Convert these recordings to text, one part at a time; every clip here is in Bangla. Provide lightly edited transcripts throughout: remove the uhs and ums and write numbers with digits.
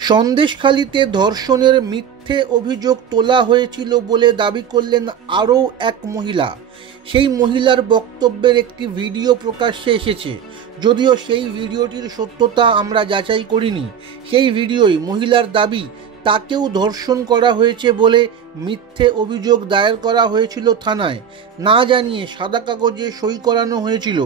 সন্দেশখালীতে ধর্ষণের মিথ্যে অভিযোগ তোলা হয়েছিল বলে দাবি করলেন আরও এক মহিলা। সেই মহিলার বক্তব্যের একটি ভিডিও প্রকাশ্যে এসেছে, যদিও সেই ভিডিওটির সত্যতা আমরা যাচাই করিনি। সেই ভিডিওয় মহিলার দাবি তাকেও ধর্ষণ করা হয়েছে বলে মিথ্যে অভিযোগ দায়ের করা হয়েছিল থানায়, না জানিয়ে সাদা কাগজে সই করানো হয়েছিল।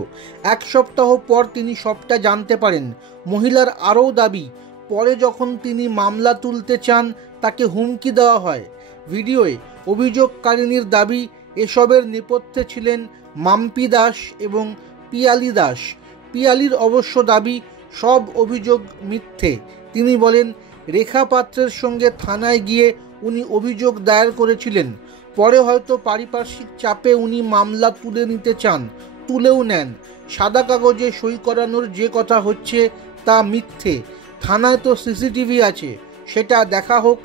এক সপ্তাহ পর তিনি সবটা জানতে পারেন। মহিলার আরও দাবি, পরে যখন তিনি মামলা তুলতে চান তাকে হুমকি দেওয়া হয়। ভিডিওয়ে অভিযোগকারিনীর দাবি এসবের নেপথ্যে ছিলেন মাম্পি দাস এবং পিয়ালি দাস। পিয়ালির অবশ্য দাবি সব অভিযোগ মিথ্যে। তিনি বলেন, রেখা পাত্রের সঙ্গে থানায় গিয়ে উনি অভিযোগ দায়ের করেছিলেন, পরে হয়তো পারিপার্শ্বিক চাপে উনি মামলা তুলে নিতে চান, তুলেও নেন। সাদা কাগজে সই করানোর যে কথা হচ্ছে তা মিথ্যে। থানায় তো সিসিটিভি আছে, সেটা দেখা হোক।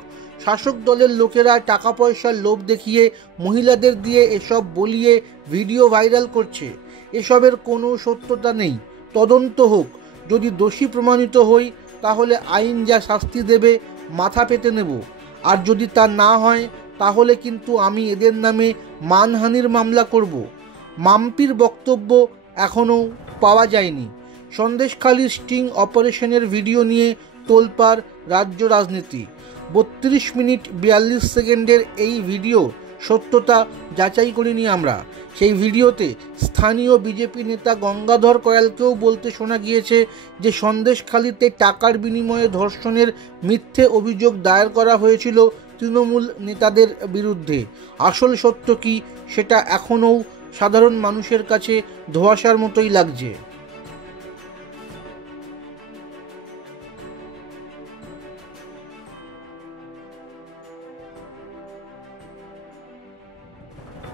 শাসক দলের লোকেরা টাকা পয়সার লোভ দেখিয়ে মহিলাদের দিয়ে এসব বলিয়ে ভিডিও ভাইরাল করছে। এসবের কোনো সত্যতা নেই। তদন্ত হোক, যদি দোষী প্রমাণিত হই তাহলে আইন যা শাস্তি দেবে মাথা পেতে নেব। আর যদি তা না হয় তাহলে কিন্তু আমি এদের নামে মানহানির মামলা করব। মাম্পির বক্তব্য এখনও পাওয়া যায়নি। সন্দেশখালীর স্টিং অপারেশনের ভিডিও নিয়ে তোলপাড় রাজ্য রাজনীতি। 32 মিনিট 42 সেকেন্ডের এই ভিডিও সত্যতা যাচাই করিনি আমরা। সেই ভিডিওতে স্থানীয় বিজেপি নেতা গঙ্গাধর কয়ালকেও বলতে শোনা গিয়েছে যে সন্দেশখালীতে টাকার বিনিময়ে ধর্ষণের মিথ্যে অভিযোগ দায়ের করা হয়েছিল তৃণমূল নেতাদের বিরুদ্ধে। আসল সত্য কি সেটা এখনও সাধারণ মানুষের কাছে ধোঁয়াশার মতোই লাগছে।